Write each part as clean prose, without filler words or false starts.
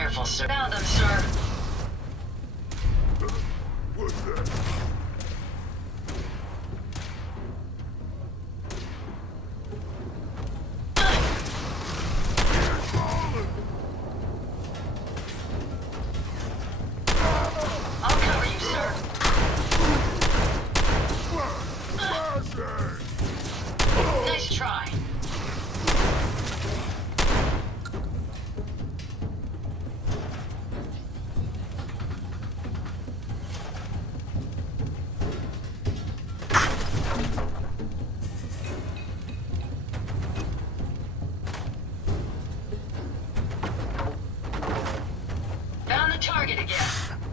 careful, sir. Found them, sir. What's that? I'll cover you, sir. Nice try. Found the target again.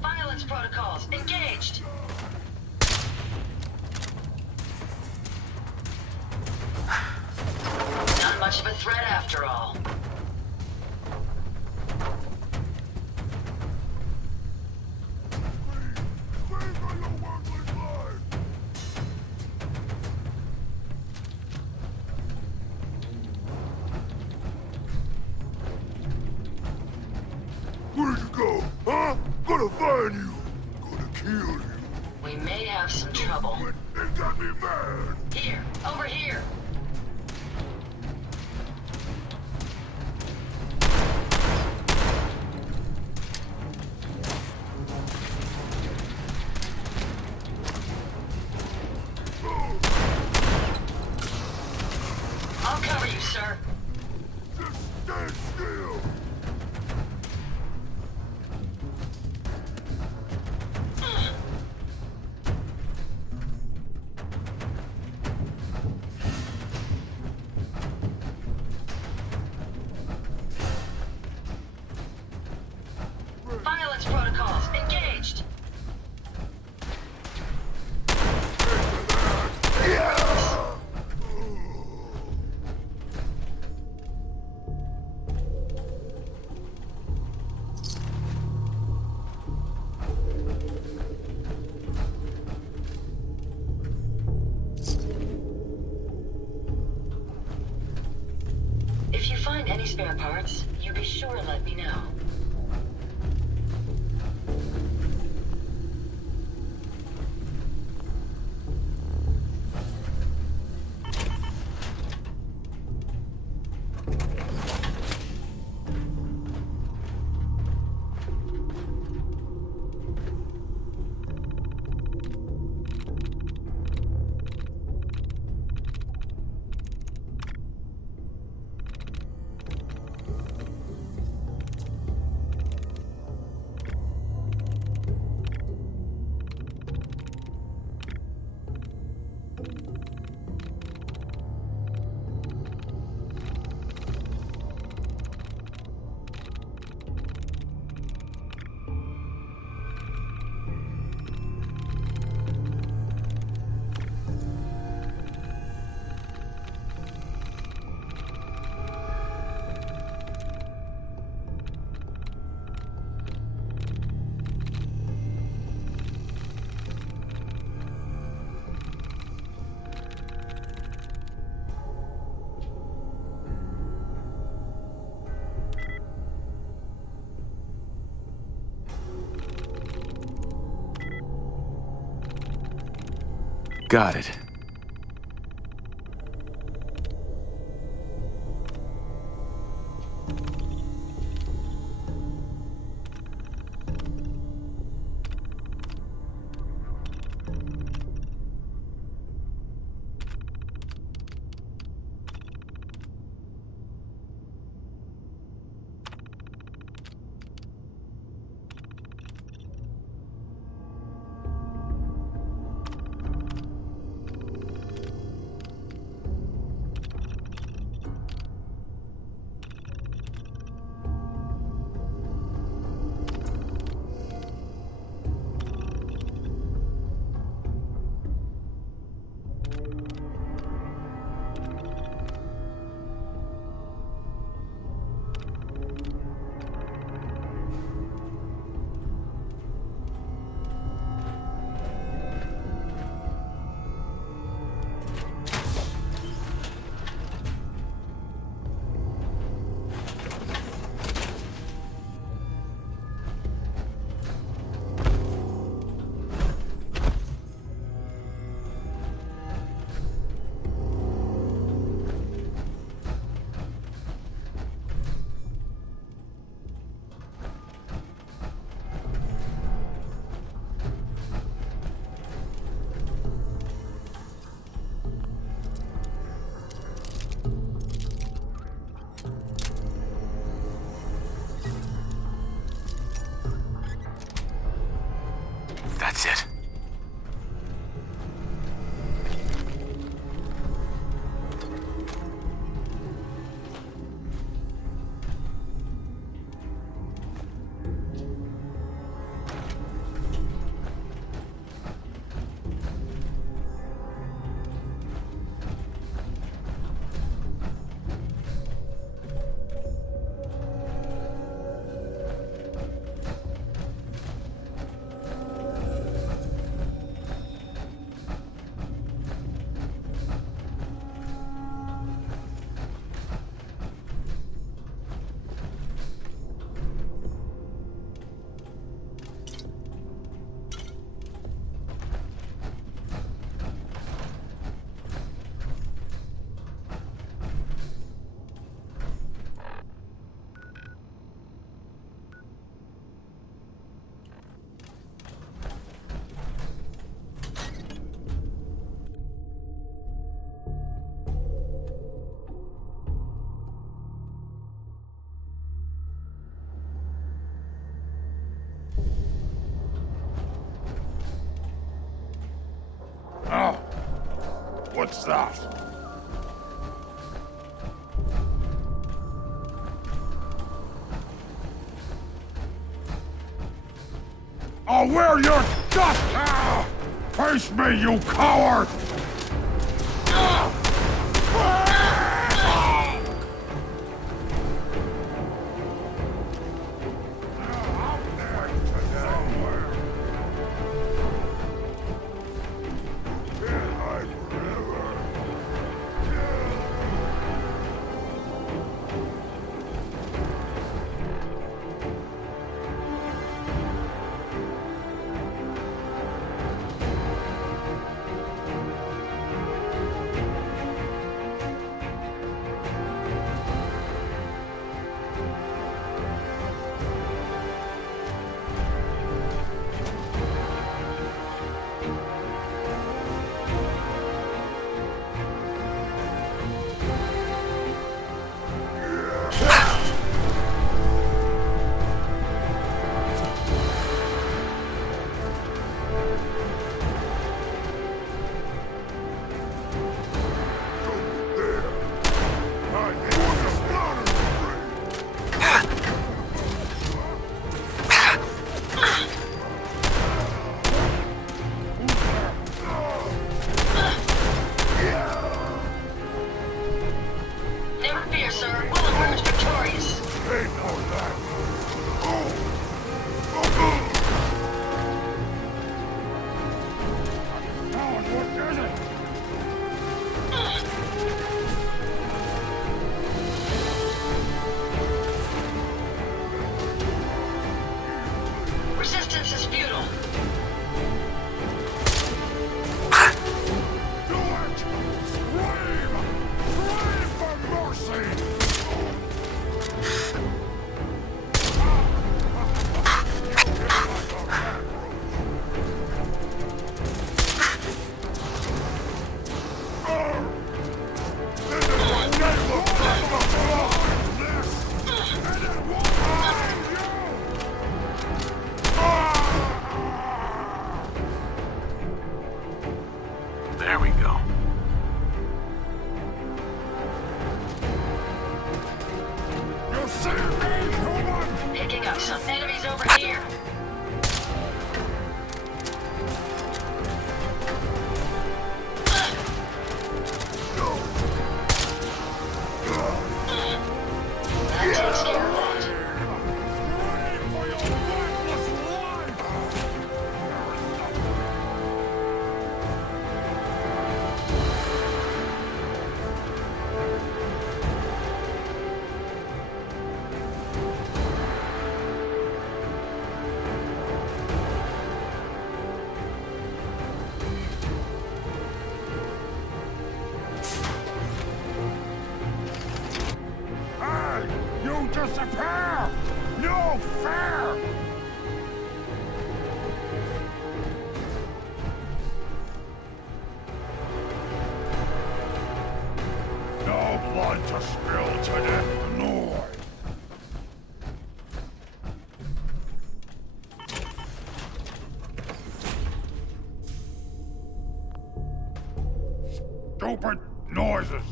Violence protocols engaged. Not much of a threat after all. Where'd you go? Huh? Gonna find you. Gonna kill you. We may have some trouble. It got me mad. Here, over here. I'll cover you, sir. Just stand still. Violence protocols engaged. If you find any spare parts, you be sure to let me know. Got it. What's that? I'll wear your dust! Ah! Face me, you coward! Resistance is futile. There we go. You see me, human? Picking up some enemies over here. That takes care of that. Scream for your lifeless life! Hey! You disappear! No fair! No blood to spill today. No. Stupid noises.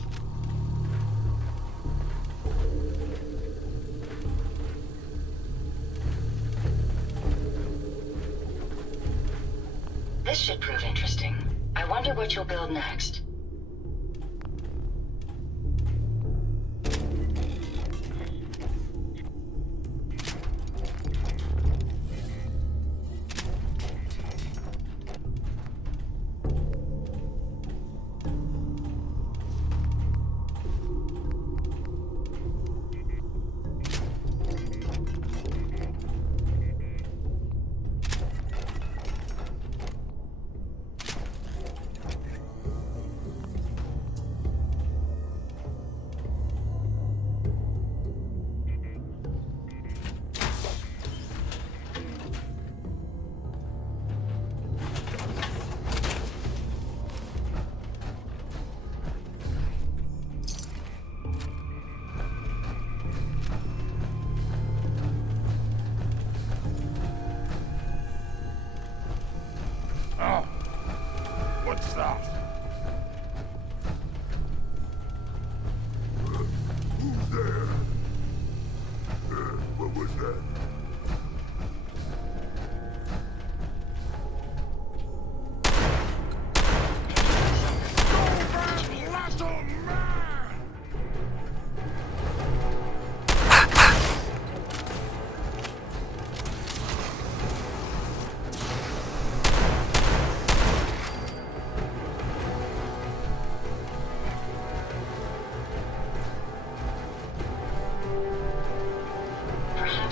This should prove interesting. I wonder what you'll build next.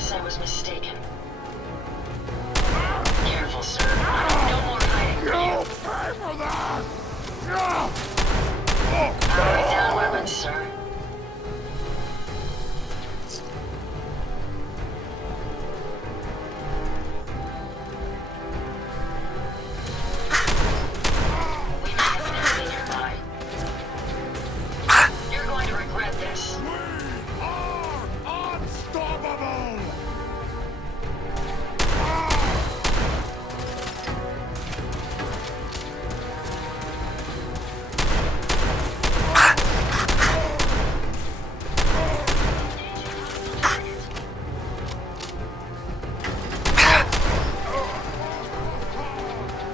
Perhaps I was mistaken. Careful, sir. No more hiding for you. You pay for that! Powering down weapons, sir. We may have an enemy nearby. You're going to regret this. We are unstoppable!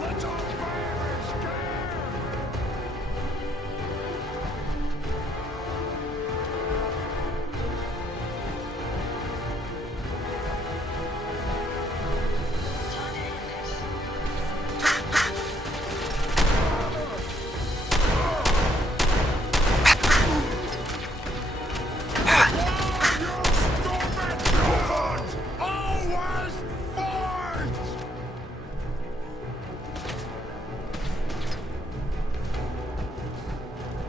Let's all baby scared! Time to end this. Always fight!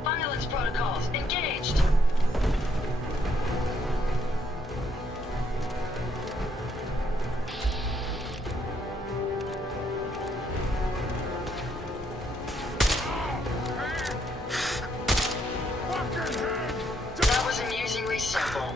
Violence protocols engaged. Fucking head! That was amusingly simple.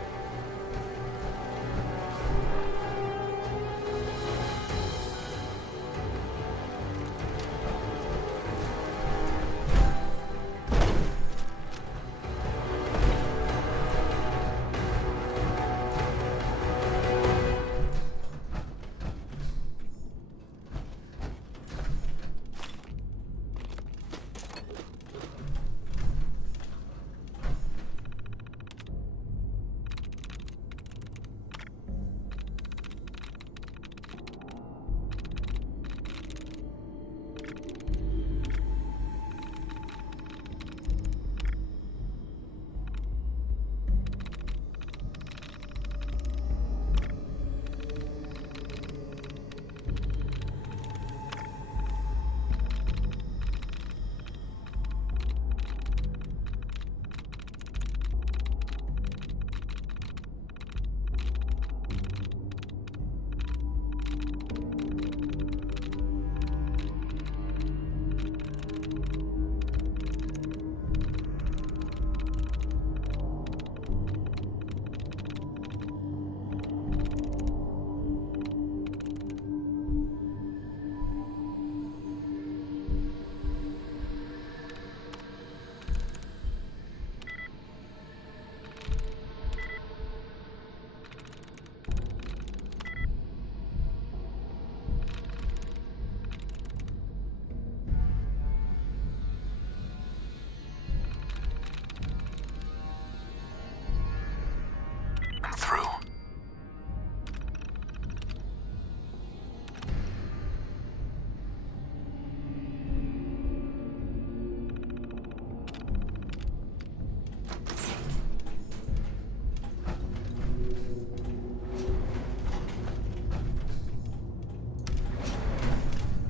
I'm through.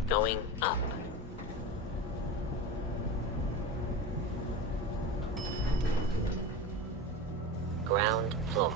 Going up. Ground floor.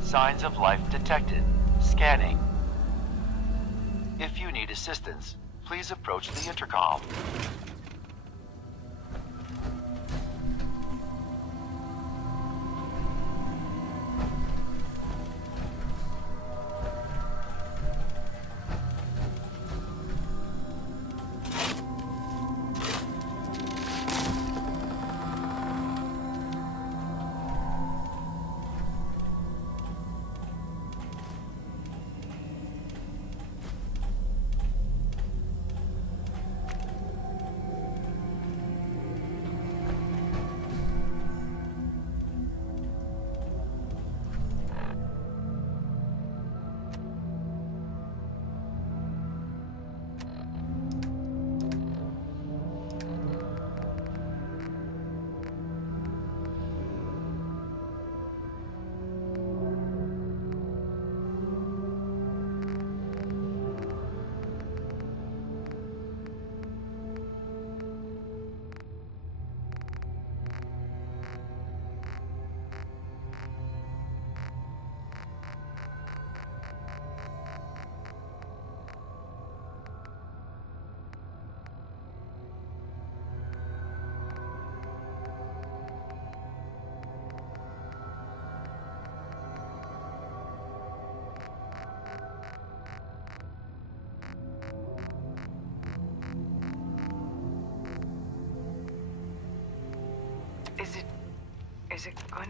Signs of life detected. Scanning. If you need assistance, please approach the intercom.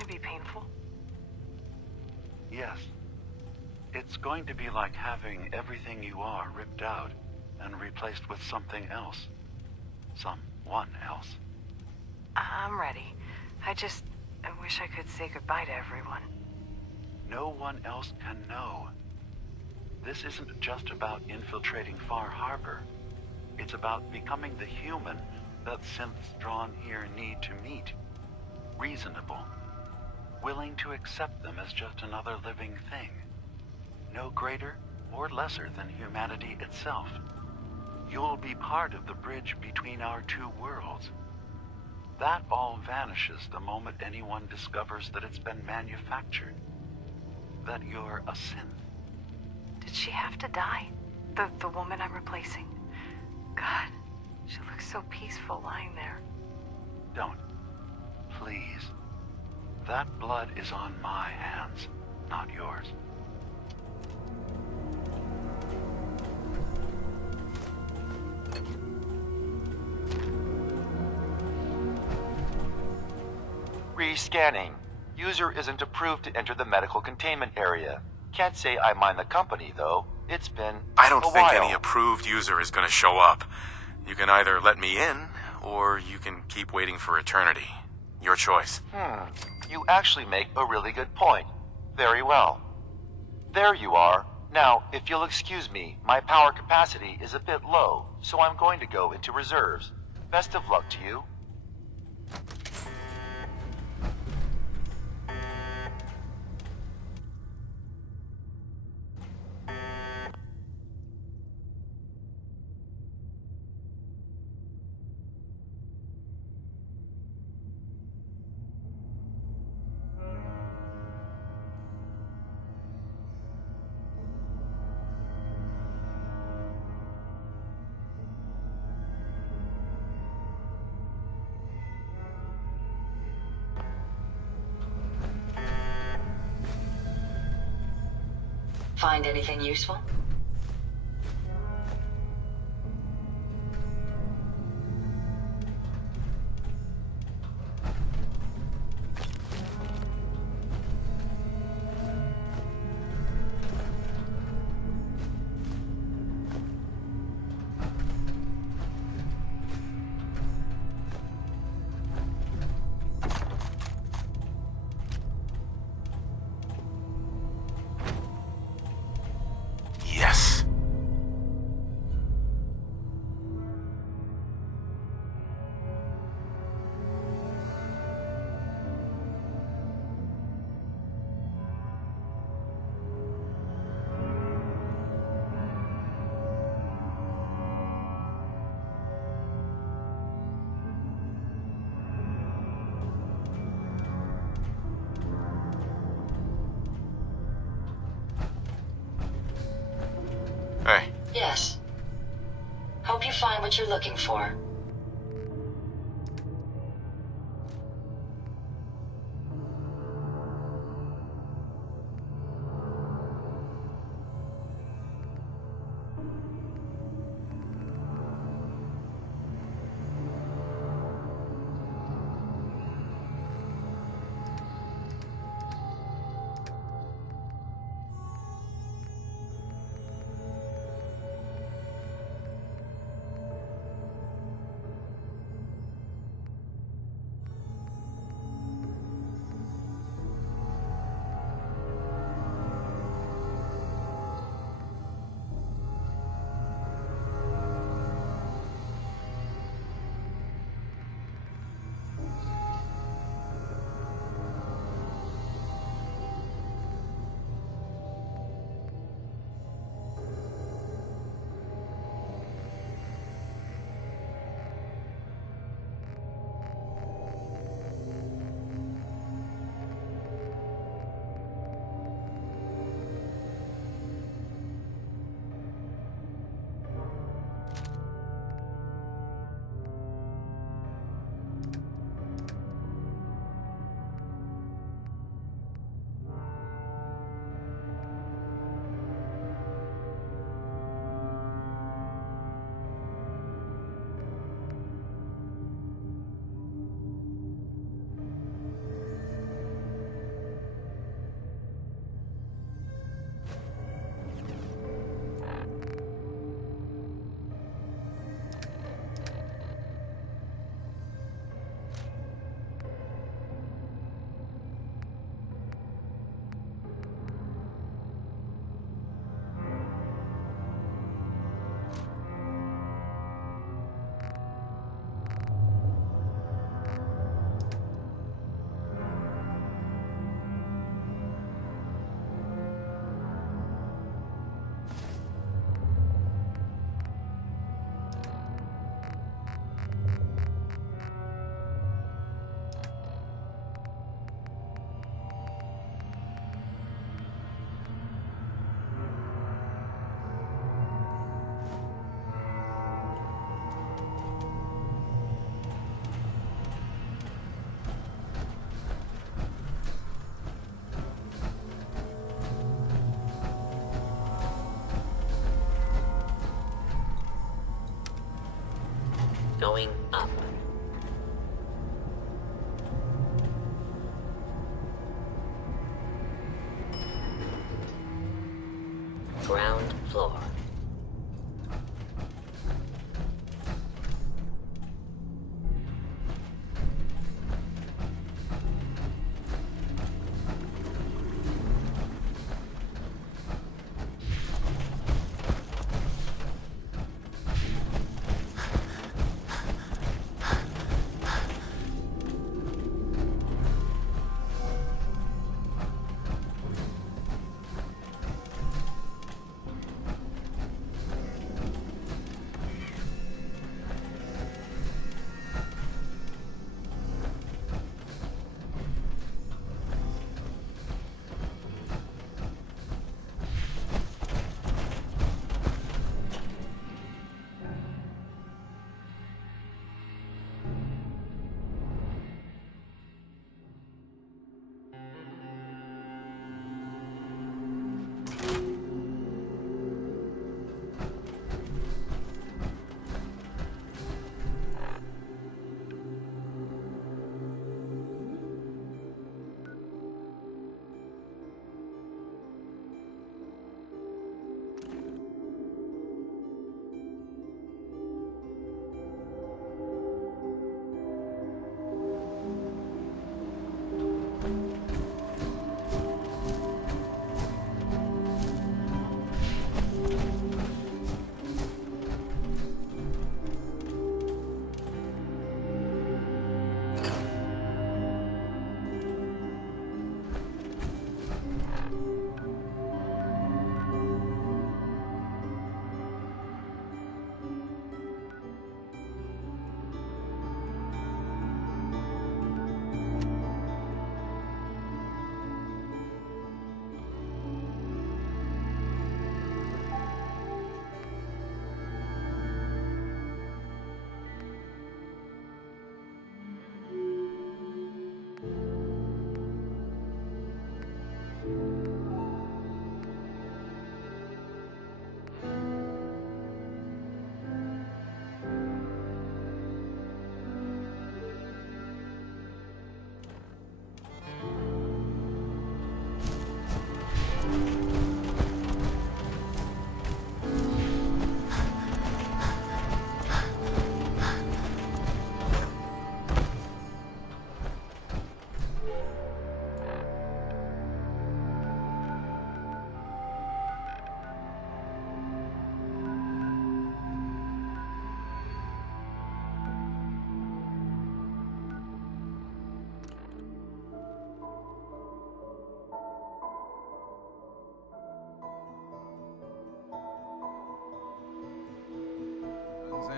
be painful? Yes. It's going to be like having everything you are ripped out and replaced with something else. Someone else. I'm ready. I wish I could say goodbye to everyone. No one else can know. This isn't just about infiltrating Far Harbor. It's about becoming the human that synths drawn here need to meet. Reasonable. Willing to accept them as just another living thing. No greater or lesser than humanity itself. You'll be part of the bridge between our two worlds. That all vanishes the moment anyone discovers that it's been manufactured. That you're a synth. Did she have to die? The woman I'm replacing? God, she looks so peaceful lying there. Don't. Please. That blood is on my hands, not yours. Re-scanning. User isn't approved to enter the medical containment area. Can't say I mind the company, though. It's been I don't a think while. any approved user is gonna show up. You can either let me in, or you can keep waiting for eternity. Your choice. You actually make a really good point. Very well. There you are. Now, if you'll excuse me, my power capacity is a bit low, so I'm going to go into reserves. Best of luck to you. Find anything useful? Yes. Hey. Yes. Hope you find what you're looking for. Going up. Ground floor.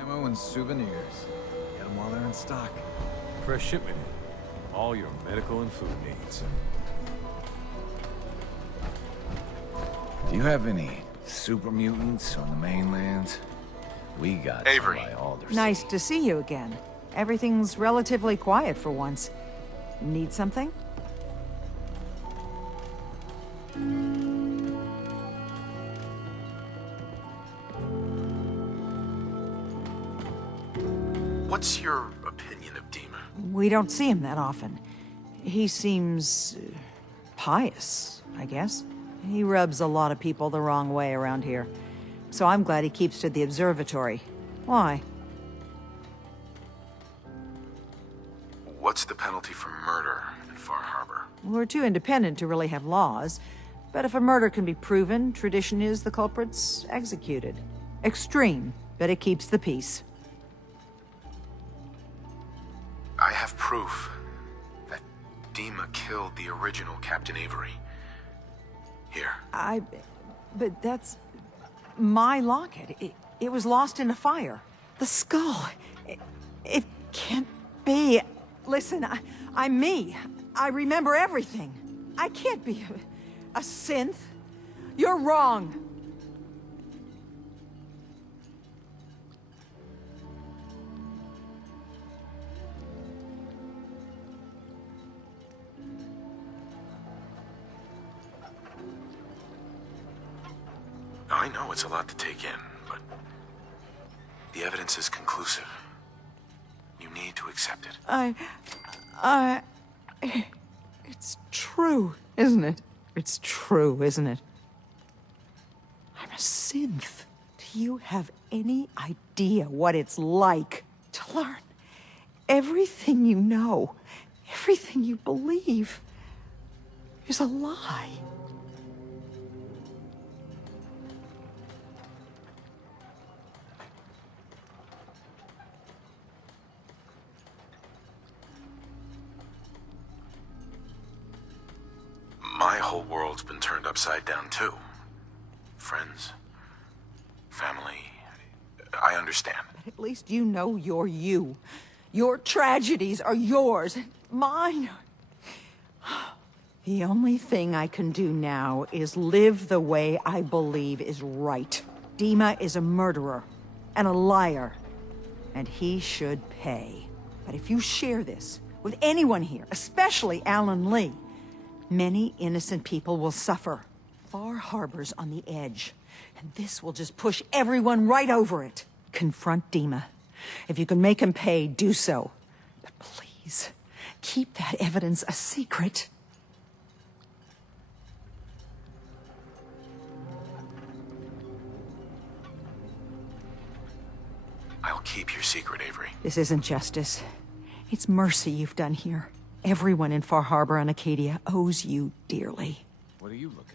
Ammo and souvenirs. Get them while they're in stock. Fresh shipment in. All your medical and food needs. Do you have any super mutants on the mainland? We got Avery. some by Alderson. Nice to see you again. Everything's relatively quiet for once. Need something? What's your opinion of Dima? We don't see him that often. He seems pious, I guess. He rubs a lot of people the wrong way around here. So I'm glad he keeps to the observatory. Why? What's the penalty for murder in Far Harbor? We're too independent to really have laws. But if a murder can be proven, tradition is the culprit's executed. Extreme, but it keeps the peace. I have proof that Dima killed the original Captain Avery. Here. But that's my locket. It was lost in a fire. The skull. It can't be. Listen, I'm me. I remember everything. I can't be a synth. You're wrong. I know it's a lot to take in, but the evidence is conclusive. need to accept it. It's true, isn't it? It's true, isn't it? I'm a synth. Do you have any idea what it's like to learn everything you know, everything you believe is a lie? My whole world's been turned upside down, too. Friends, family, I understand. But at least you know you're you. Your tragedies are yours, and mine are... The only thing I can do now is live the way I believe is right. Dima is a murderer and a liar, and he should pay. But if you share this with anyone here, especially Alan Lee, many innocent people will suffer. Far Harbor's on the edge, and this will just push everyone right over it. Confront Dima. If you can make him pay, do so. But please, keep that evidence a secret. I'll keep your secret, Avery. This isn't justice. It's mercy you've done here. Everyone in Far Harbor and Acadia owes you dearly. What are you looking at?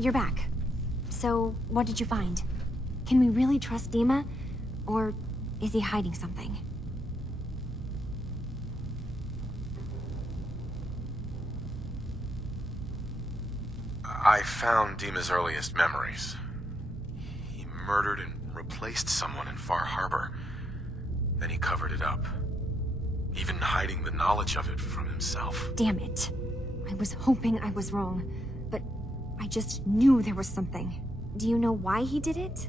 You're back. So, what did you find? Can we really trust Dima? Or is he hiding something? I found Dima's earliest memories. He murdered and replaced someone in Far Harbor. Then he covered it up, even hiding the knowledge of it from himself. Damn it. I was hoping I was wrong, but I just knew there was something. Do you know why he did it?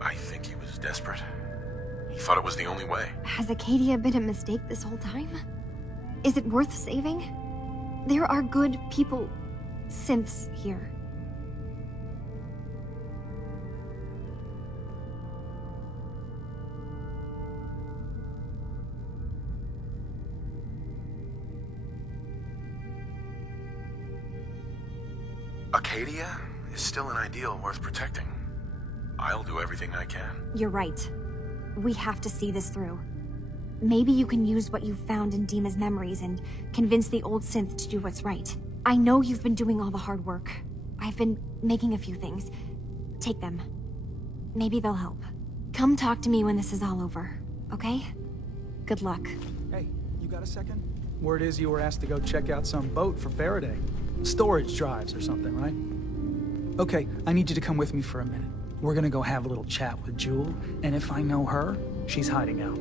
I think he was desperate. He thought it was the only way. Has Acadia been a mistake this whole time? Is it worth saving? There are good people, synths here. Acadia is still an ideal worth protecting. I'll do everything I can. You're right. We have to see this through. Maybe you can use what you found in Dima's memories and convince the old synth to do what's right. I know you've been doing all the hard work. I've been making a few things. Take them. Maybe they'll help. Come talk to me when this is all over, okay? Good luck. Hey, you got a second? Word is you were asked to go check out some boat for Faraday. Storage drives or something, right? Okay, I need you to come with me for a minute. We're gonna go have a little chat with Jewel, and if I know her, she's hiding out.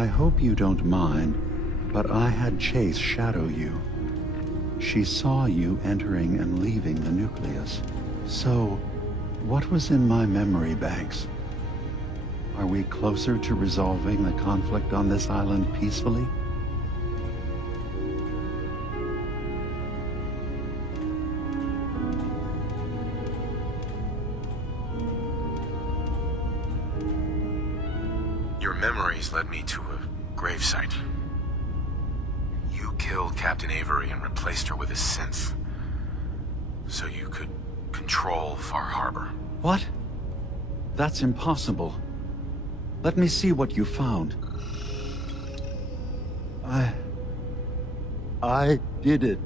I hope you don't mind, but I had Chase shadow you. She saw you entering and leaving the nucleus. So, what was in my memory banks? Are we closer to resolving the conflict on this island peacefully? Your memories led me to a gravesite. You killed Captain Avery and replaced her with a synth, so you could control Far Harbor. What? That's impossible. Let me see what you found. I did it.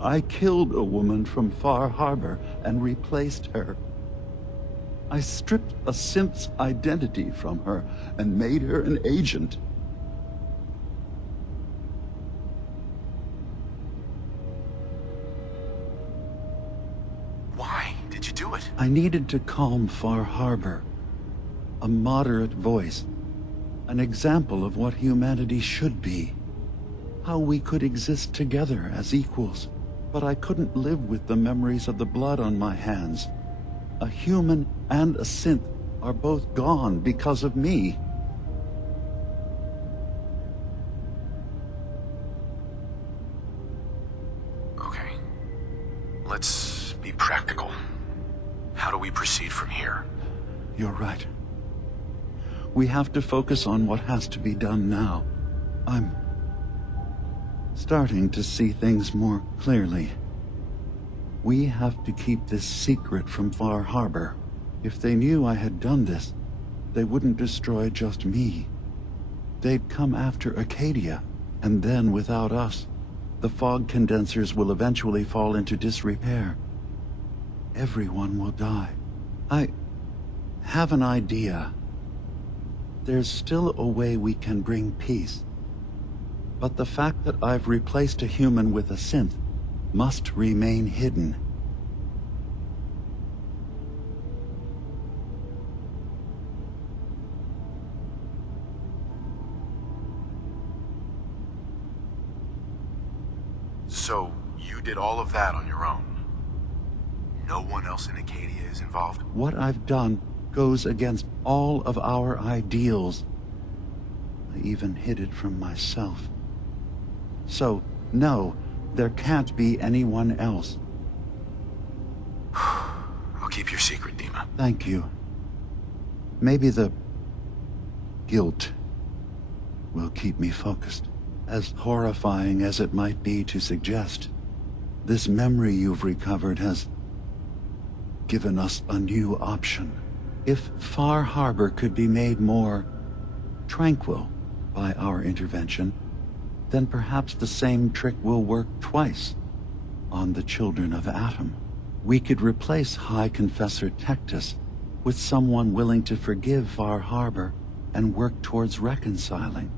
I killed a woman from Far Harbor and replaced her. I stripped a synth's identity from her and made her an agent. Why did you do it? I needed to calm Far Harbor. A moderate voice. An example of what humanity should be. How we could exist together as equals. But I couldn't live with the memories of the blood on my hands. A human and a synth are both gone because of me. Okay. Let's be practical. How do we proceed from here? You're right. We have to focus on what has to be done now. I'm starting to see things more clearly. We have to keep this secret from Far Harbor. If they knew I had done this, they wouldn't destroy just me. They'd come after Acadia, and then without us, the fog condensers will eventually fall into disrepair. Everyone will die. I have an idea. There's still a way we can bring peace. But the fact that I've replaced a human with a synth must remain hidden. So, you did all of that on your own? No one else in Acadia is involved? What I've done goes against all of our ideals. I even hid it from myself. So, no, there can't be anyone else. I'll keep your secret, Dima. Thank you. Maybe the guilt will keep me focused. As horrifying as it might be to suggest, this memory you've recovered has given us a new option. If Far Harbor could be made more tranquil by our intervention, then perhaps the same trick will work twice on the children of Atom. We could replace High Confessor Tectus with someone willing to forgive Far Harbor and work towards reconciling.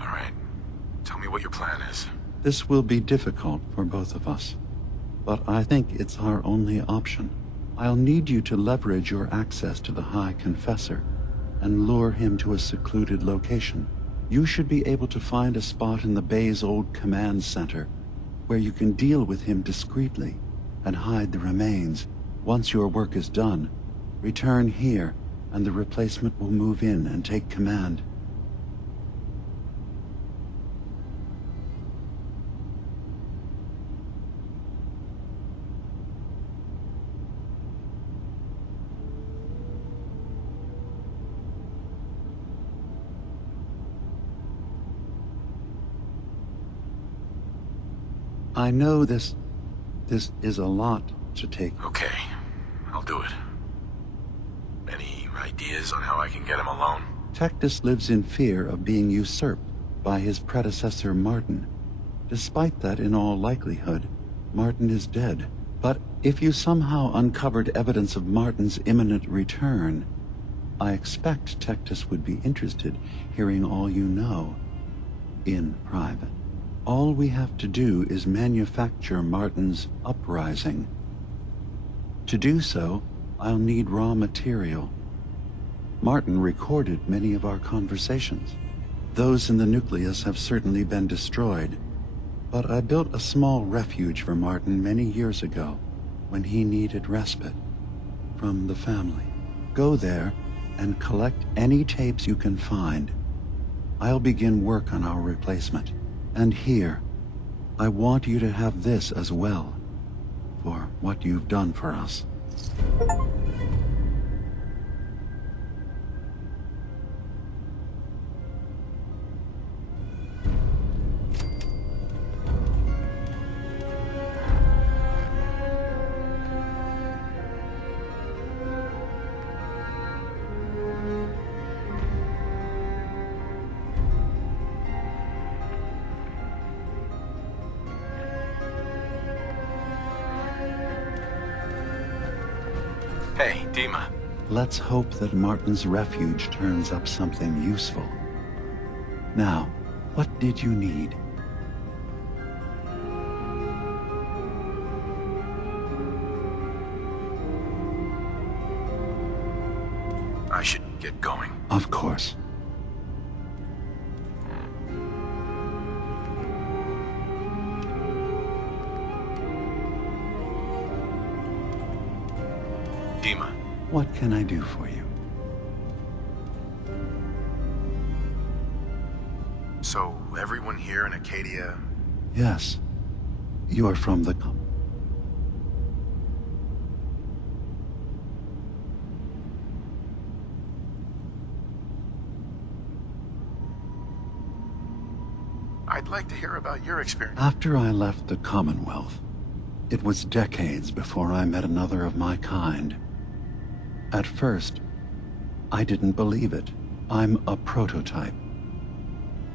All right. Tell me what your plan is. This will be difficult for both of us, but I think it's our only option. I'll need you to leverage your access to the High Confessor and lure him to a secluded location. You should be able to find a spot in the Bay's old command center where you can deal with him discreetly and hide the remains. Once your work is done, return here and the replacement will move in and take command. I know this is a lot to take. Okay, I'll do it. Any ideas on how I can get him alone? Tectus lives in fear of being usurped by his predecessor Martin. Despite that, in all likelihood, Martin is dead. But if you somehow uncovered evidence of Martin's imminent return, I expect Tectus would be interested hearing all you know. in private. All we have to do is manufacture Martin's uprising. To do so, I'll need raw material. Martin recorded many of our conversations. Those in the nucleus have certainly been destroyed, but I built a small refuge for Martin many years ago when he needed respite from the family. Go there and collect any tapes you can find. I'll begin work on our replacement. And here, I want you to have this as well, for what you've done for us. Hey, Dima. Let's hope that Martin's refuge turns up something useful. Now, what did you need? I should get going. Of course. Dima. What can I do for you? So, everyone here in Acadia... Yes. You are from the... I'd like to hear about your experience. After I left the Commonwealth, it was decades before I met another of my kind. At first, I didn't believe it. I'm a prototype.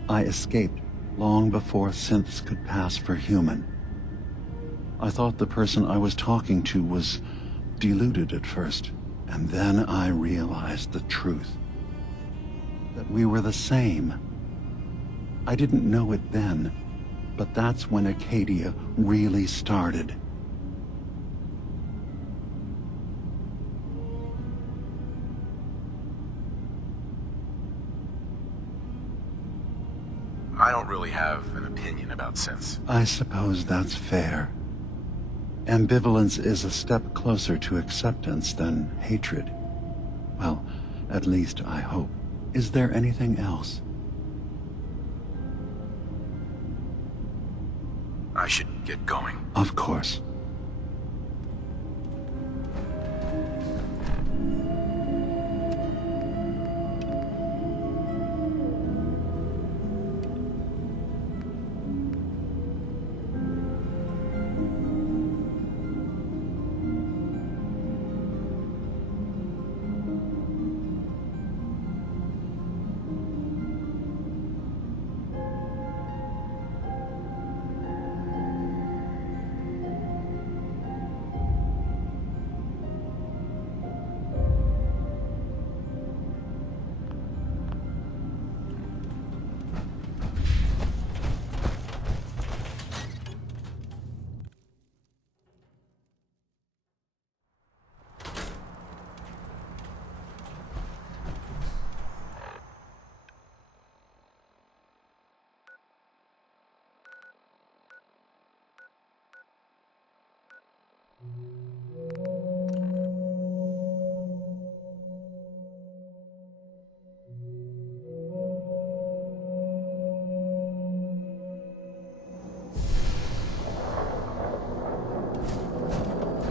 I escaped long before synths could pass for human. I thought the person I was talking to was deluded at first, and then I realized the truth. That we were the same. I didn't know it then, but that's when Acadia really started. I don't really have an opinion about synths. I suppose that's fair. Ambivalence is a step closer to acceptance than hatred. Well, at least I hope. Is there anything else? I should get going. Of course.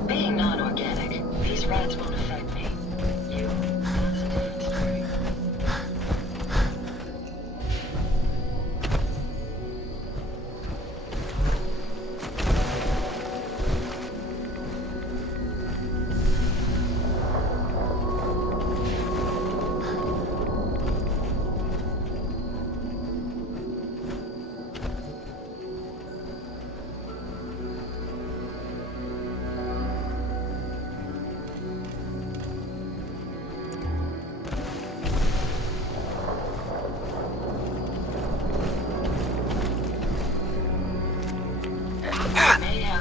Being non-organic, these rats won't affect me. You, that's a different story.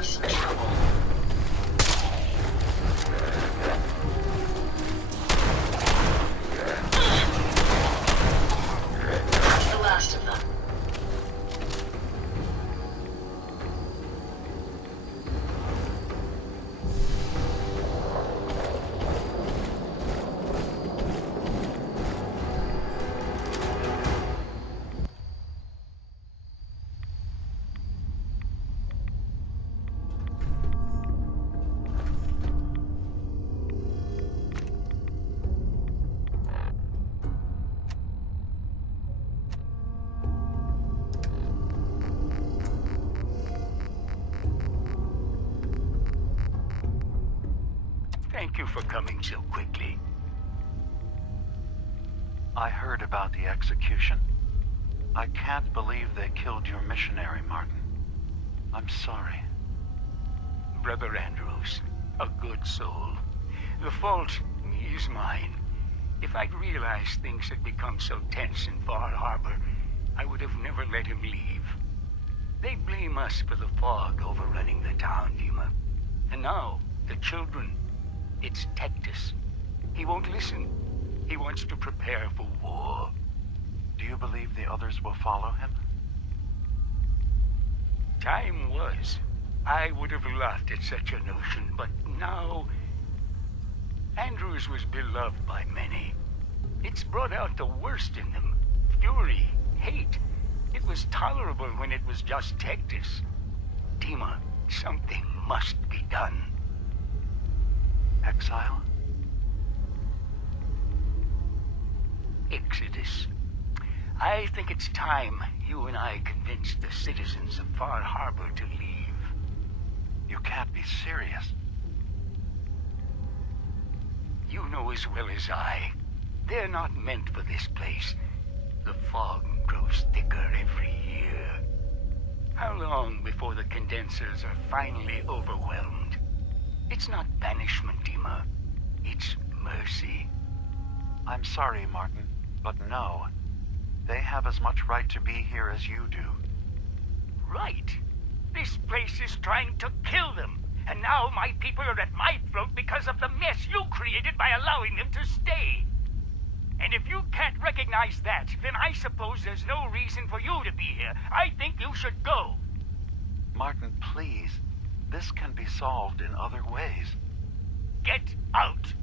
have some trouble. That's the last of them. Thank you for coming so quickly. I heard about the execution. I can't believe they killed your missionary, Martin. I'm sorry. Brother Andrews, a good soul. The fault is mine. If I'd realized things had become so tense in Far Harbor, I would have never let him leave. They blame us for the fog overrunning the town, Dima. And now, the children. It's Tectus. He won't listen. He wants to prepare for war. Do you believe the others will follow him? Time was. I would have laughed at such a notion, but now... Andrews was beloved by many. It's brought out the worst in them. Fury, hate. It was tolerable when it was just Tectus. Dima, something must be done. Exile? Exodus. I think it's time you and I convinced the citizens of Far Harbor to leave. You can't be serious. You know as well as I. They're not meant for this place. The fog grows thicker every year. How long before the condensers are finally overwhelmed? It's not banishment, Dima. It's mercy. I'm sorry, Martin, but no. They have as much right to be here as you do. Right. This place is trying to kill them. And now my people are at my throat because of the mess you created by allowing them to stay. And if you can't recognize that, then I suppose there's no reason for you to be here. I think you should go. Martin, please. This can be solved in other ways. Get out!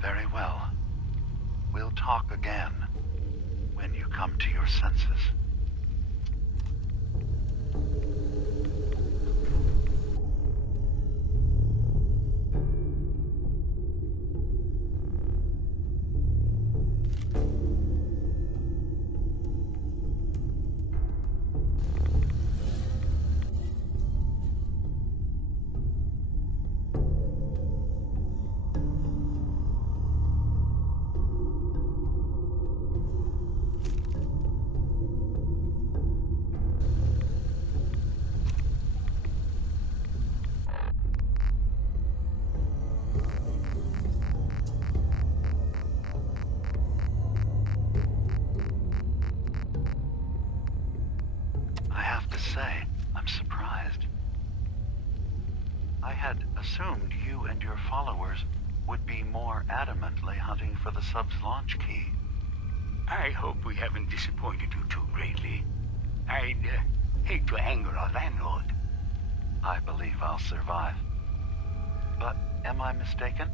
Very well. We'll talk again when you come to your senses. Say, I'm surprised. I had assumed you and your followers would be more adamantly hunting for the sub's launch key. I hope we haven't disappointed you too greatly. I'd hate to anger our landlord. I believe I'll survive. But am I mistaken?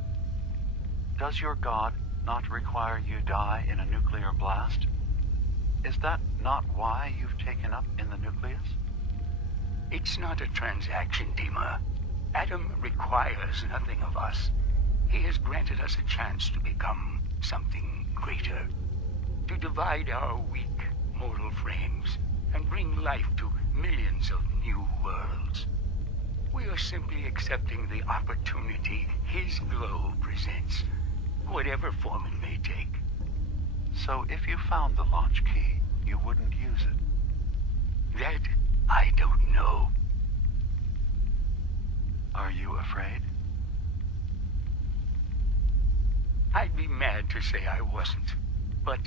Does your god not require you die in a nuclear blast? Is that not why you've taken up in the nucleus? It's not a transaction, Dima. Adam requires nothing of us. He has granted us a chance to become something greater. To divide our weak, mortal frames and bring life to millions of new worlds. We are simply accepting the opportunity his glow presents, whatever form it may take. So if you found the launch key, you wouldn't use it? That I don't know. Are you afraid? I'd be mad to say I wasn't, but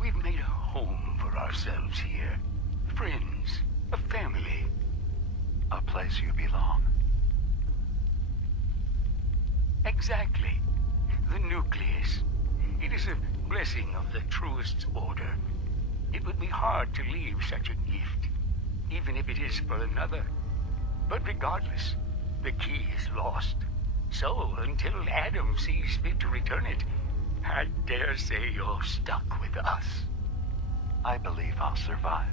we've made a home for ourselves here. Friends, a family. place you belong. Exactly. The nucleus. It is a blessing of the truest order. It would be hard to leave such a gift, even if it is for another. But regardless, the key is lost. So, until Adam sees fit to return it, I dare say you're stuck with us. I believe I'll survive.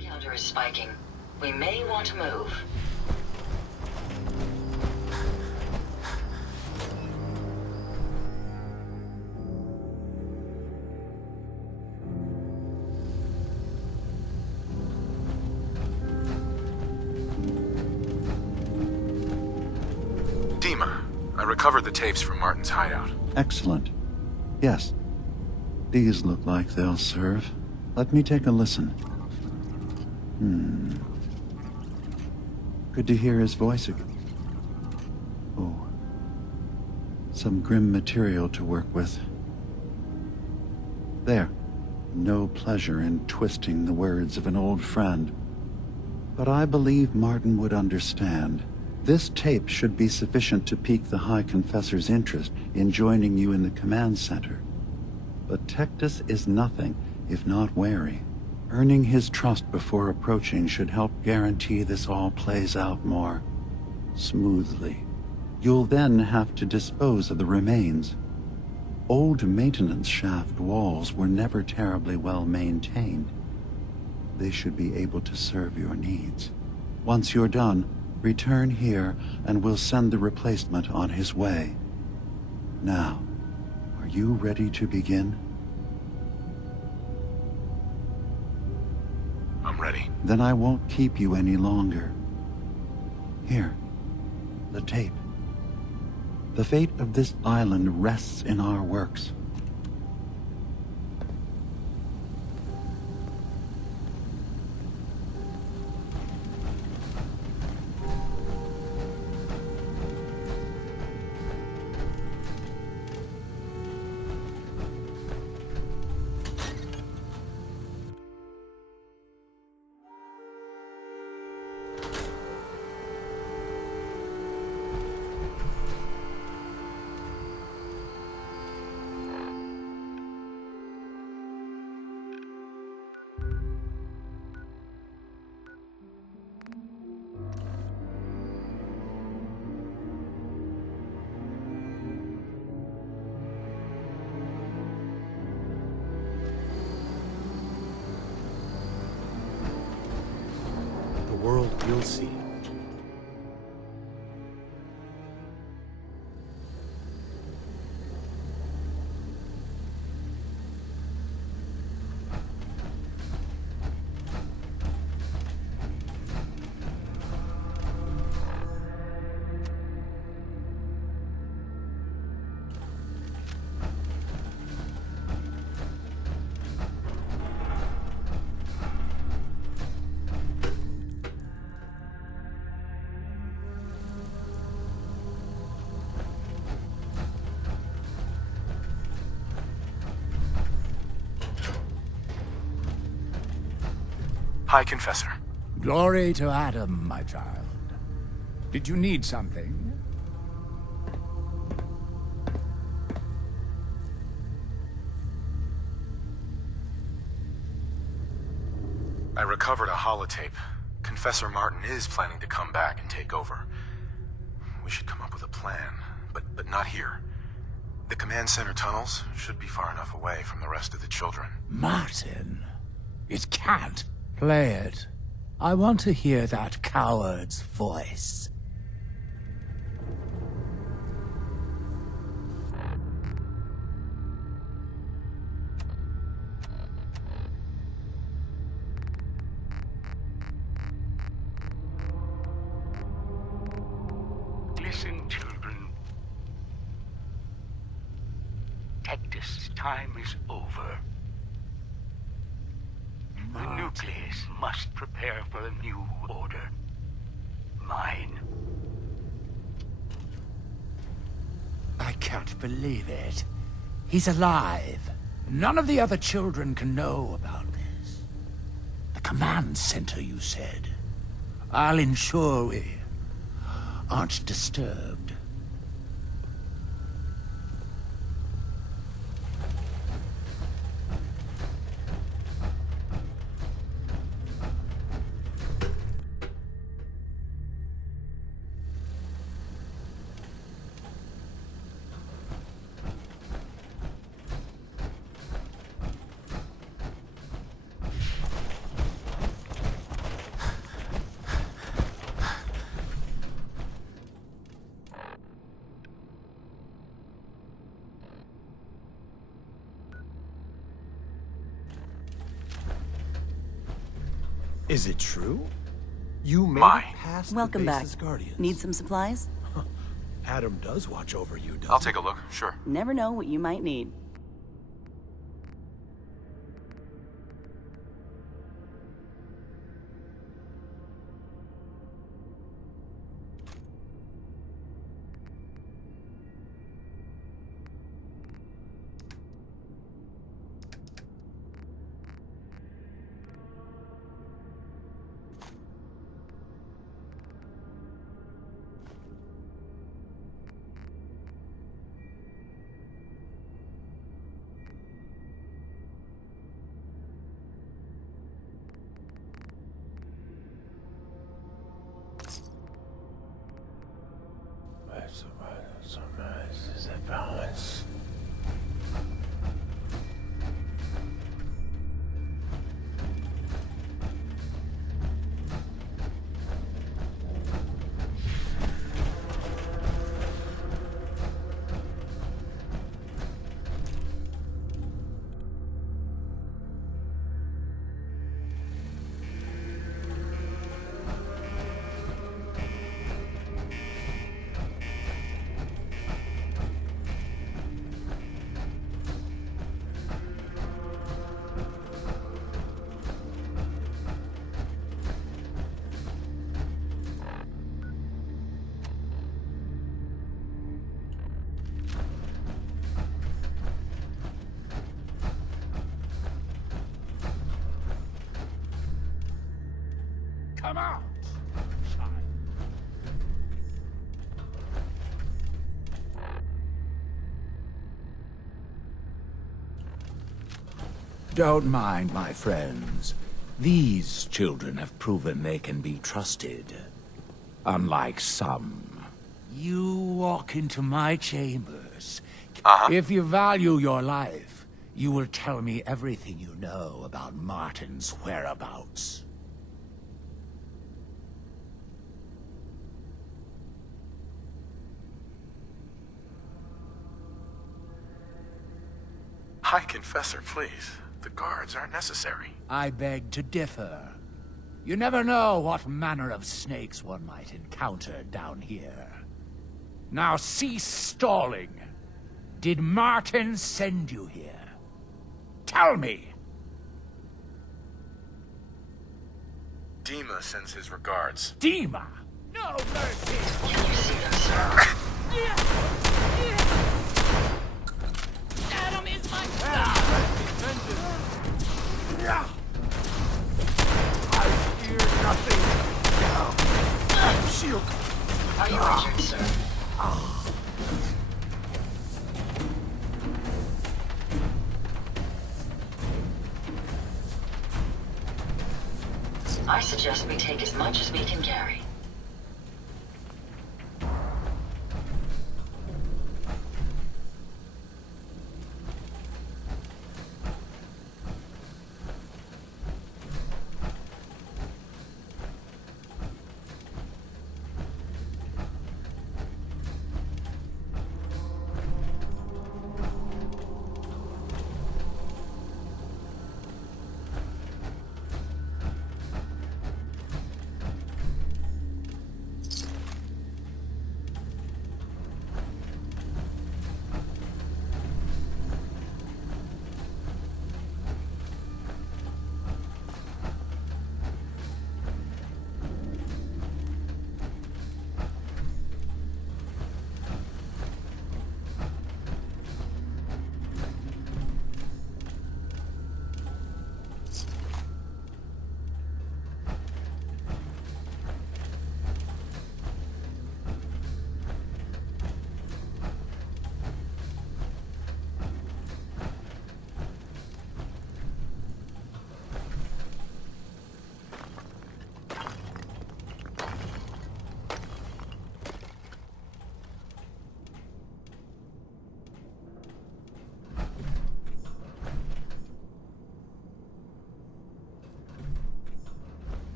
Counter is spiking. We may want to move. Dima, I recovered the tapes from Martin's hideout. Excellent. Yes. These look like they'll serve. Let me take a listen. Good to hear his voice again. Oh. Some grim material to work with. There. No pleasure in twisting the words of an old friend. But I believe Martin would understand. This tape should be sufficient to pique the High Confessor's interest in joining you in the command center. But Tectus is nothing if not wary. Earning his trust before approaching should help guarantee this all plays out more smoothly. You'll then have to dispose of the remains. Old maintenance shaft walls were never terribly well maintained. They should be able to serve your needs. Once you're done, return here and we'll send the replacement on his way. Now, are you ready to begin? I'm ready. Then I won't keep you any longer. Here, the tape. The fate of this island rests in our works. The world you'll see. High Confessor. Glory to Adam, my child. Did you need something? I recovered a holotape. Confessor Martin is planning to come back and take over. We should come up with a plan, but not here. The command center tunnels should be far enough away from the rest of the children. Martin, it can't. Play it. I want to hear that coward's voice. Listen, children. time is over. The nucleus must prepare for a new order. Mine. I can't believe it. He's alive. None of the other children can know about this. The command center, you said. I'll ensure we aren't disturbed. Is it true? You made it past Welcome the back. base's Guardians. Need some supplies? Adam does watch over you, doesn't I'll take a look, sure. Never know what you might need. Come out! Don't mind my friends. These children have proven they can be trusted. Unlike some. You walk into my chambers. If you value your life, you will tell me everything you know about Martin's whereabouts. Hi, Confessor, please. The guards aren't necessary. I beg to differ. You never know what manner of snakes one might encounter down here. Now cease stalling. Did Martin send you here? Tell me! Dima sends his regards. Dima? No mercy! Can you see them, sir? Adam is my I fear nothing. Shield. Are you injured, sir? I suggest we take as much as we can carry.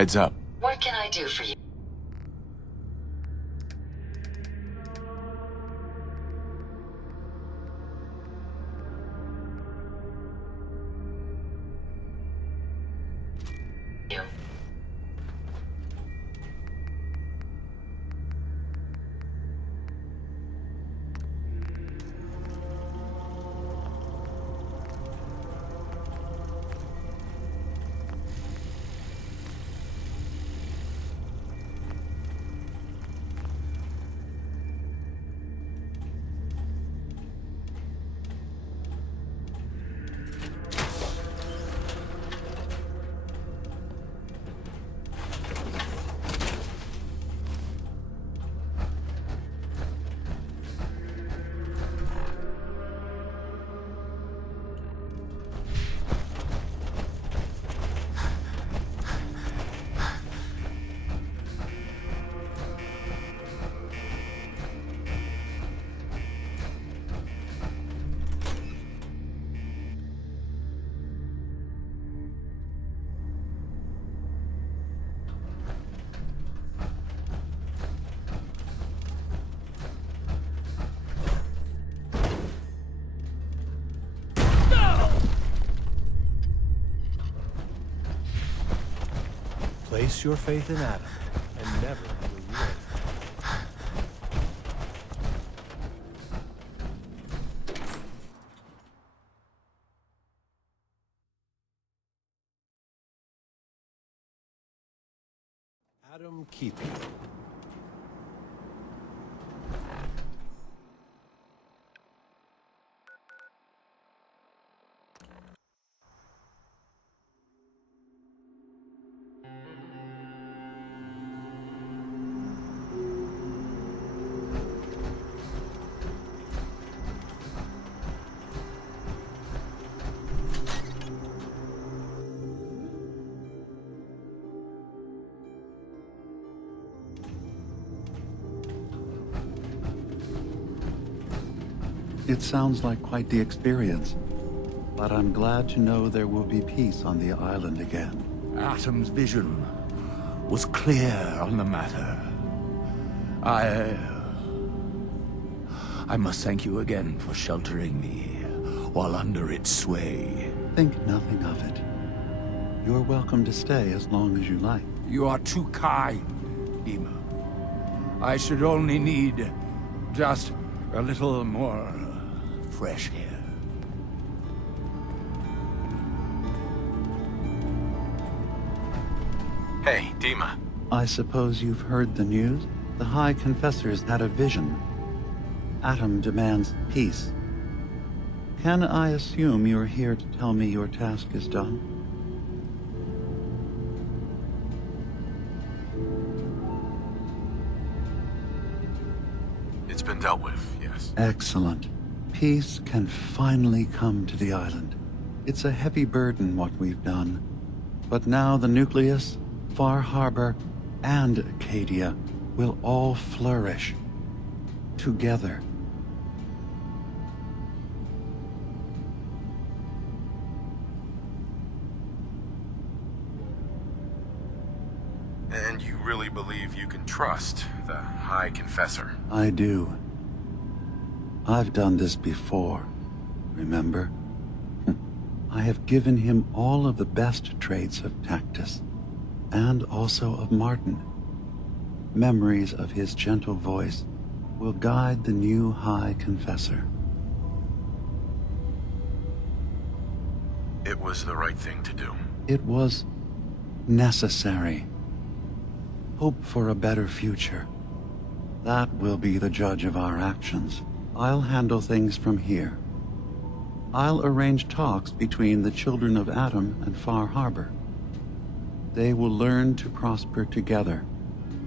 Heads up. What can I do for you? Place your faith in Adam, and never will you waver. Adam keep you. It sounds like quite the experience, but I'm glad to know there will be peace on the island again. Atom's vision was clear on the matter. I must thank you again for sheltering me while under its sway. Think nothing of it. You're welcome to stay as long as you like. You are too kind, Dima. I should only need just a little more fresh air. Hey, Dima. I suppose you've heard the news? The High Confessor's had a vision. Atom demands peace. Can I assume you're here to tell me your task is done? It's been dealt with, yes. Excellent. Peace can finally come to the island. It's a heavy burden what we've done. But now the Nucleus, Far Harbor, and Acadia will all flourish together. And you really believe you can trust the High Confessor? I do. I've done this before, remember? I have given him all of the best traits of Tactus, and also of Martin. Memories of his gentle voice will guide the new High Confessor. It was the right thing to do. It was necessary. Hope for a better future. That will be the judge of our actions. I'll handle things from here. I'll arrange talks between the children of Atom and Far Harbor. They will learn to prosper together,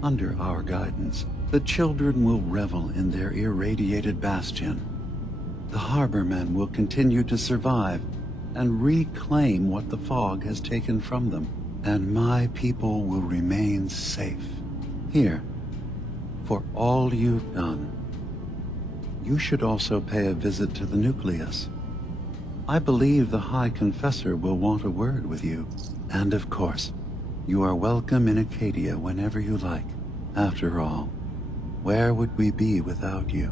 under our guidance. The children will revel in their irradiated bastion. The Harbormen will continue to survive and reclaim what the fog has taken from them. And my people will remain safe. Here, for all you've done. You should also pay a visit to the Nucleus. I believe the High Confessor will want a word with you. And of course, You are welcome in Acadia whenever you like. After all, where would we be without you?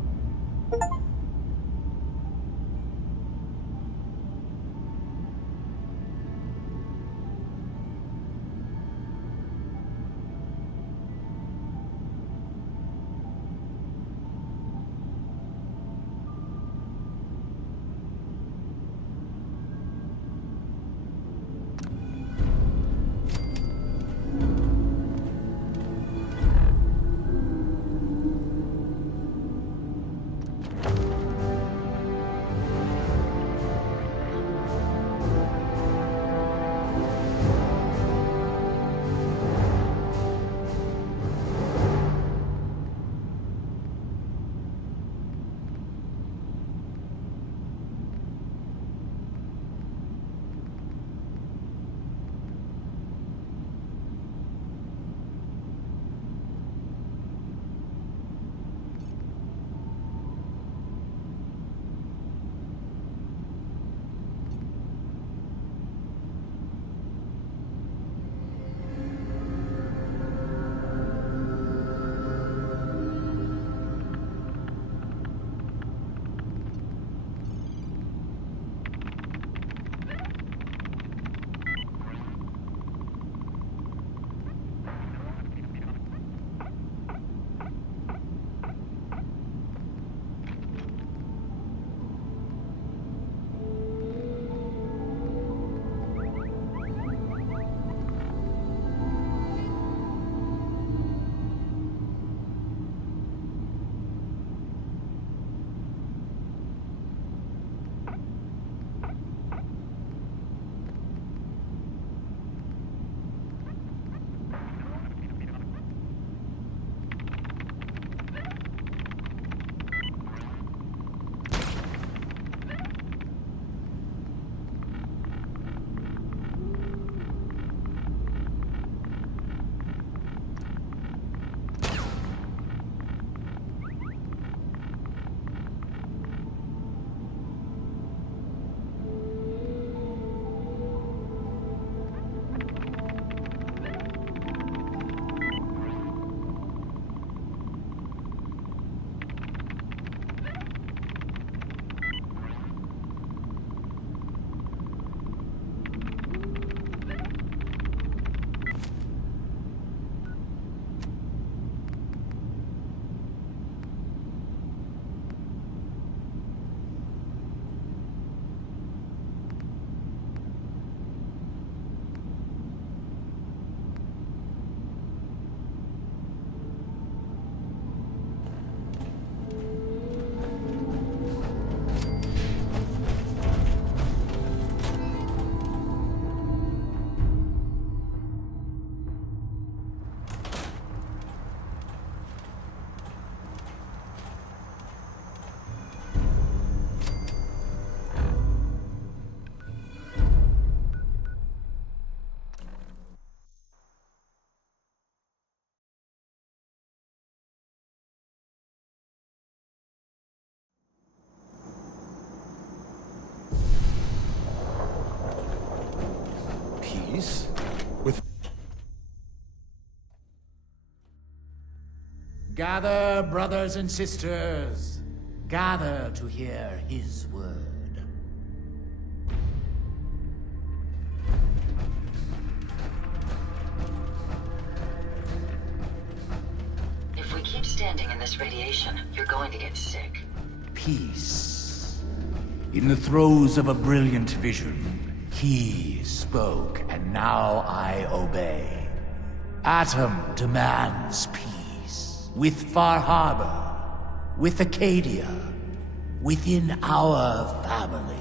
With Gather, brothers and sisters. Gather to hear his word. If we keep standing in this radiation, you're going to get sick. Peace. In the throes of a brilliant vision, he spoke, and now I obey. Atom demands peace. With Far Harbor, with Acadia, within our family.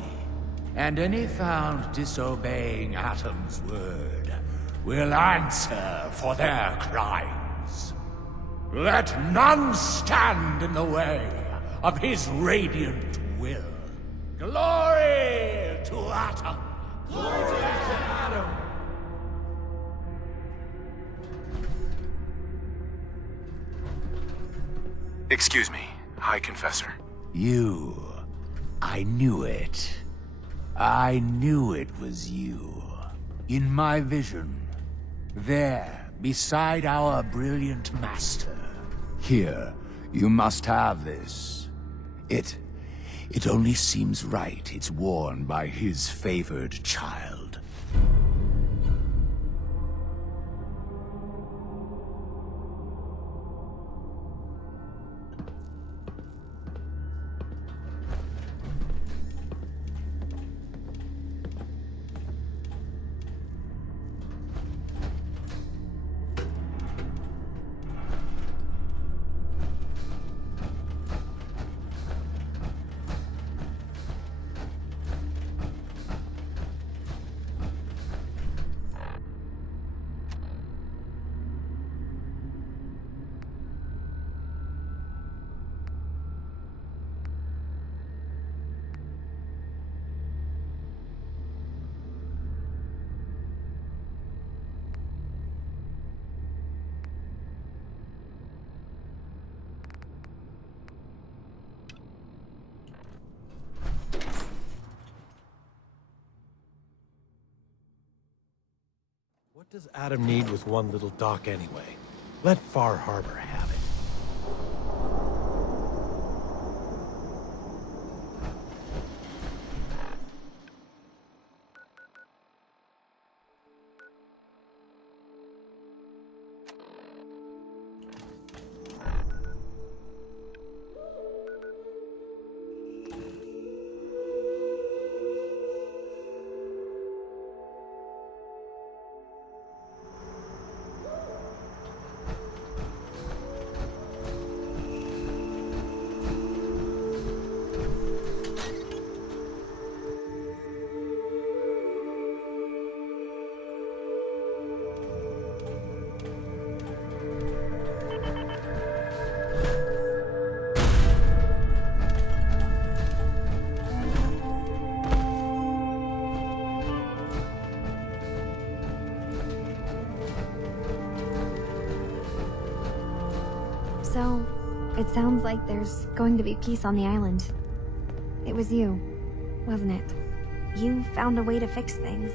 And any found disobeying Atom's word will answer for their crimes. Let none stand in the way of his radiant will. Glory to Atom! Glory to Atom! Excuse me, High Confessor. You. I knew it. I knew it was you. In my vision, There, beside our brilliant master. Here, you must have this. It only seems right it's worn by his favored child. What does Adam need with one little dock anyway? Let Far Harbor have it. So, it sounds like there's going to be peace on the island. It was you, wasn't it? You found a way to fix things.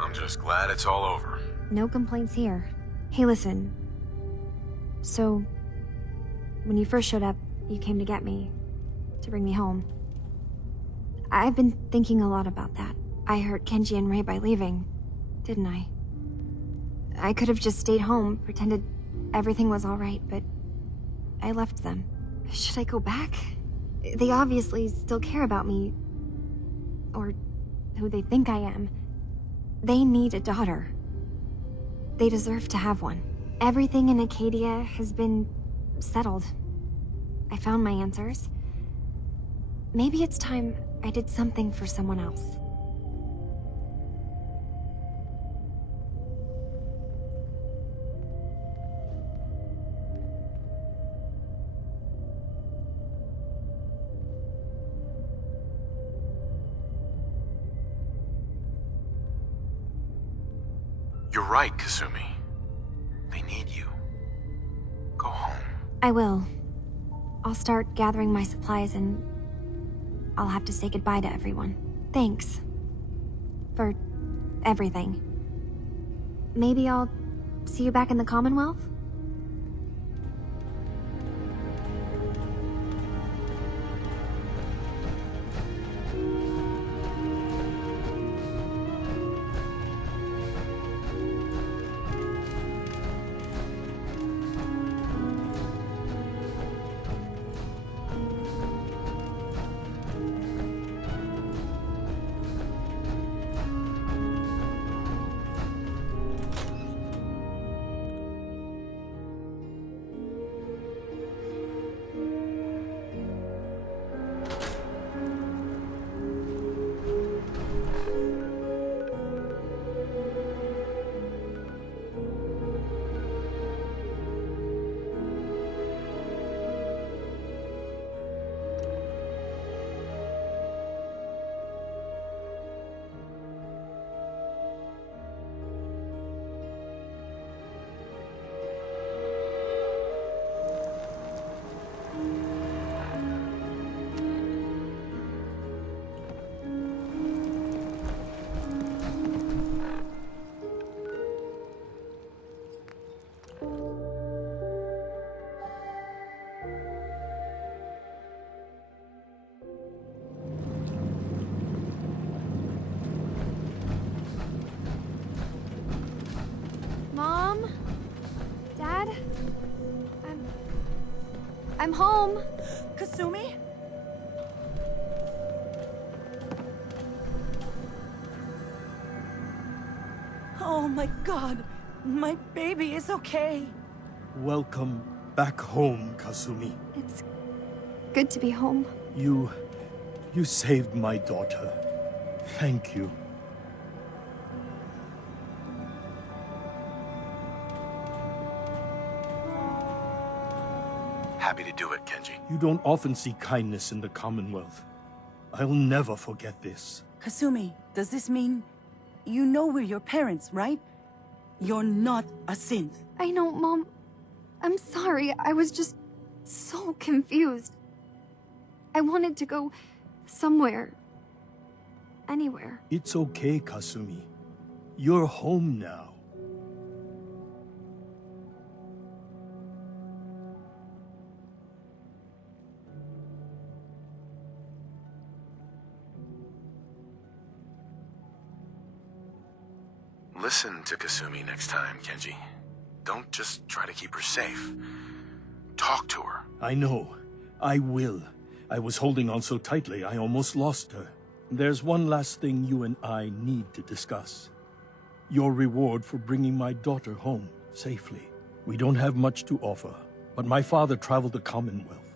I'm just glad it's all over. No complaints here. Hey, listen. So, when you first showed up, you came to get me, to bring me home. I've been thinking a lot about that. I hurt Kenji and Ray by leaving, didn't I? I could have just stayed home, pretended everything was alright, but I left them. Should I go back? They obviously still care about me. Or who they think I am. They need a daughter. They deserve to have one. Everything in Acadia has been settled. I found my answers. Maybe it's time I did something for someone else. You're right, Kasumi. They need you. Go home. I will. I'll start gathering my supplies and I'll have to say goodbye to everyone. Thanks. For everything. Maybe I'll see you back in the Commonwealth? I'm home. Kasumi? Oh my god. My baby is okay. Welcome back home, Kasumi. It's good to be home. You saved my daughter. Thank you. Happy to do it, Kenji. You don't often see kindness in the Commonwealth. I'll never forget this. Kasumi, does this mean you know we're your parents, right? You're not a synth. I know, Mom. I'm sorry. I was just so confused. I wanted to go somewhere. Anywhere. It's okay, Kasumi. You're home now. Listen to Kasumi next time, Kenji. Don't just try to keep her safe. Talk to her. I know. I will. I was holding on so tightly, I almost lost her. There's one last thing you and I need to discuss. Your reward for bringing my daughter home safely. We don't have much to offer, but my father traveled the Commonwealth.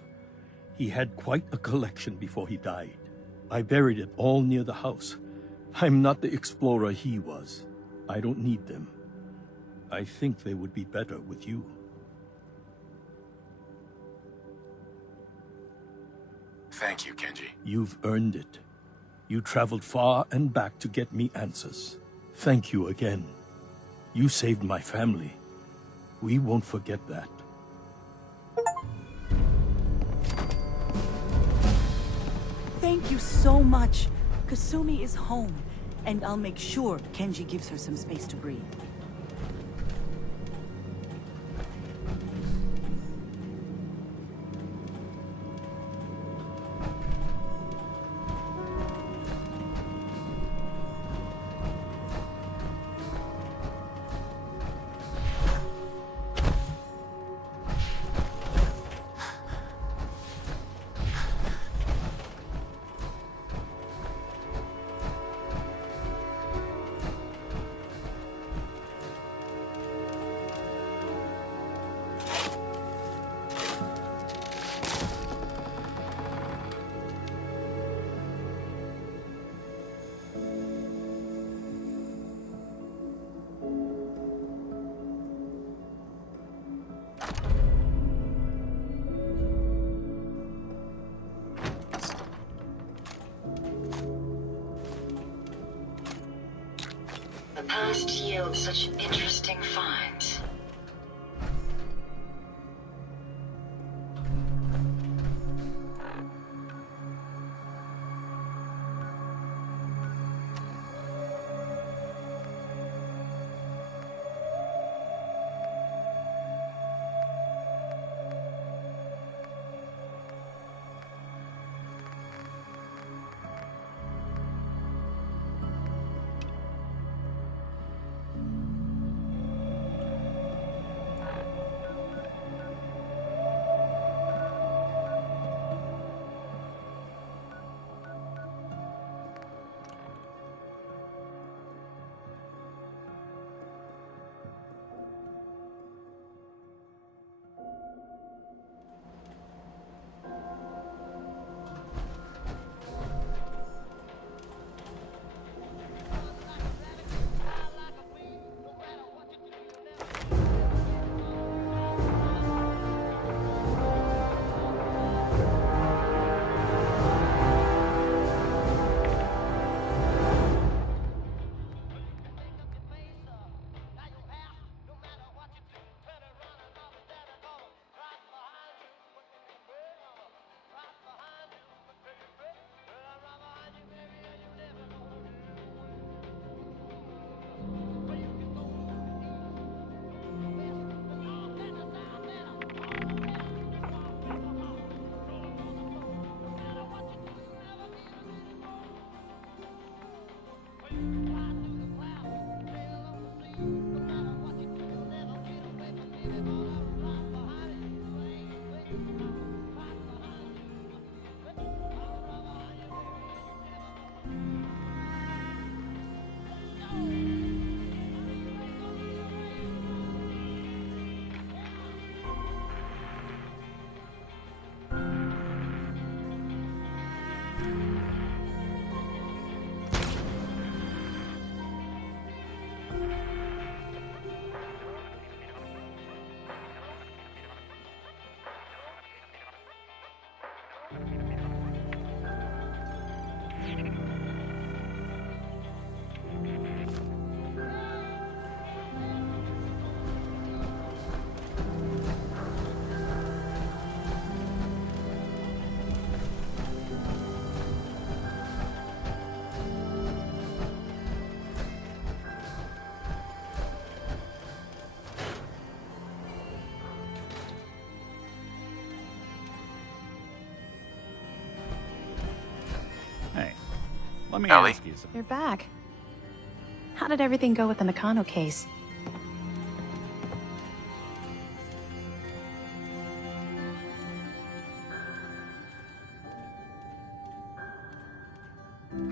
He had quite a collection before he died. I buried it all near the house. I'm not the explorer he was. I don't need them. I think they would be better with you. Thank you, Kenji. You've earned it. You traveled far and back to get me answers. Thank you again. You saved my family. We won't forget that. Thank you so much. Kasumi is home, and I'll make sure Kenji gives her some space to breathe. The past yields such interesting finds. Let me Ellie? ask you something. You're back. How did everything go with the Nakano case?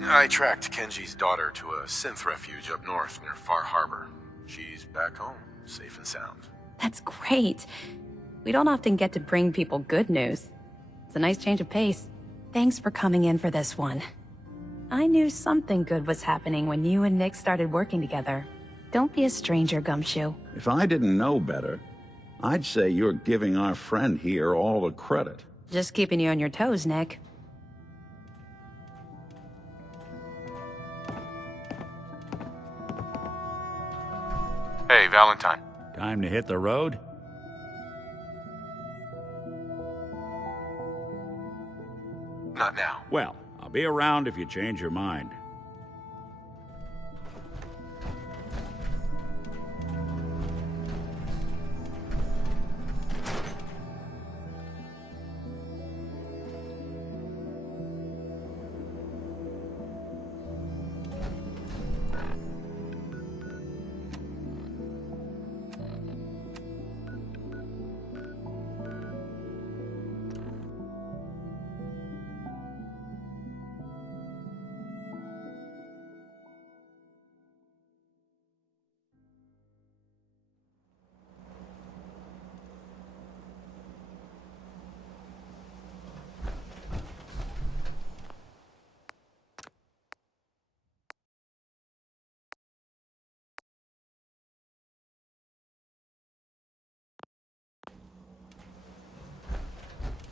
I tracked Kenji's daughter to a synth refuge up north near Far Harbor. She's back home, safe and sound. That's great. We don't often get to bring people good news. It's a nice change of pace. Thanks for coming in for this one. I knew something good was happening when you and Nick started working together. Don't be a stranger, Gumshoe. If I didn't know better, I'd say you're giving our friend here all the credit. Just keeping you on your toes, Nick. Hey, Valentine. Time to hit the road? Not now. Well, I'll be around if you change your mind.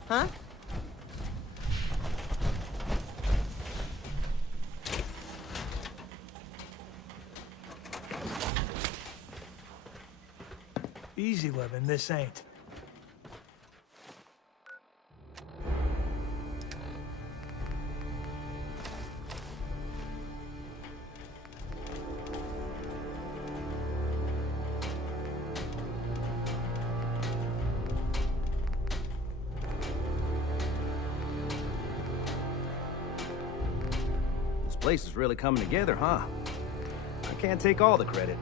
Huh? Easy living, this ain't. This place is really coming together, huh? I can't take all the credit.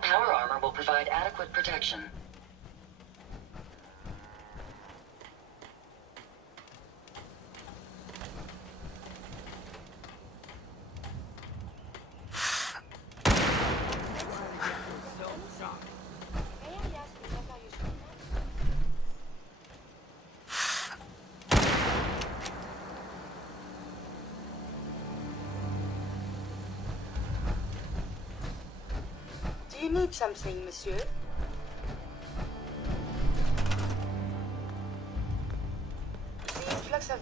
That power armor will provide adequate protection. Do you need something, monsieur? The influx of...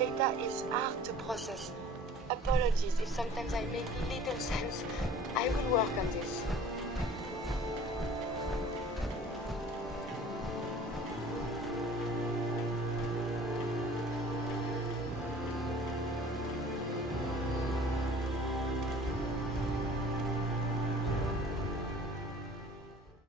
Data is hard to process. Apologies if sometimes I make little sense. I will work on this.